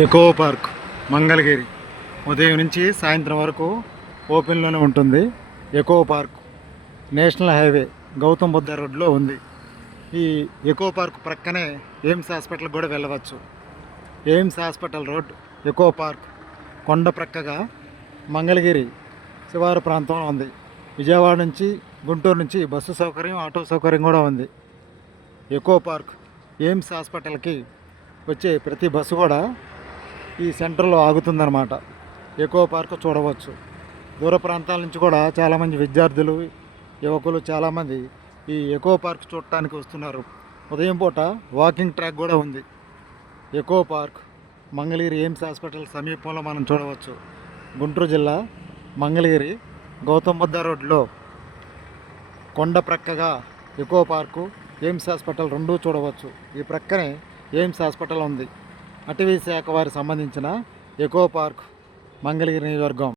Echo park Mangalagiri ఉదయం నుంచి సాయంత్రం వరకు ఓపెన్లోనే ఉంటుంది. Eco park national highway Gautam Buddha రోడ్లో ఉంది. ఈ ఎకో పార్క్ ప్రక్కనే ఎయిమ్స్ హాస్పిటల్కి కూడా వెళ్ళవచ్చు. AIIMS hospital road echo park కొండ ప్రక్కగా మంగళగిరి శివారు ప్రాంతంలో ఉంది. విజయవాడ నుంచి గుంటూరు నుంచి బస్సు సౌకర్యం, ఆటో సౌకర్యం కూడా ఉంది. ఎకో పార్క్ ఎయిమ్స్ హాస్పిటల్కి వచ్చే ప్రతి బస్సు కూడా ఈ సెంటర్లో ఆగుతుందన్నమాట. ఎకో పార్క్ చూడవచ్చు. దూర ప్రాంతాల నుంచి కూడా చాలామంది విద్యార్థులు, యువకులు చాలామంది ఈ ఎకో పార్క్ చూడటానికి వస్తున్నారు. ఉదయం పూట వాకింగ్ ట్రాక్ కూడా ఉంది. Echo park Mangalagiri AIIMS hospital సమీపంలో మనం చూడవచ్చు. గుంటూరు జిల్లా మంగళగిరి గౌతమ్ బుద్ధ రోడ్లో కొండ ప్రక్కగా ఎకో పార్కు, ఎయిమ్స్ హాస్పిటల్ రెండూ చూడవచ్చు. ఈ ప్రక్కనే ఎయిమ్స్ హాస్పిటల్ ఉంది. అటవీ శాఖ వారికి సంబంధించిన ఎకో పార్క్ మంగళగిరి నియోజకవర్గం.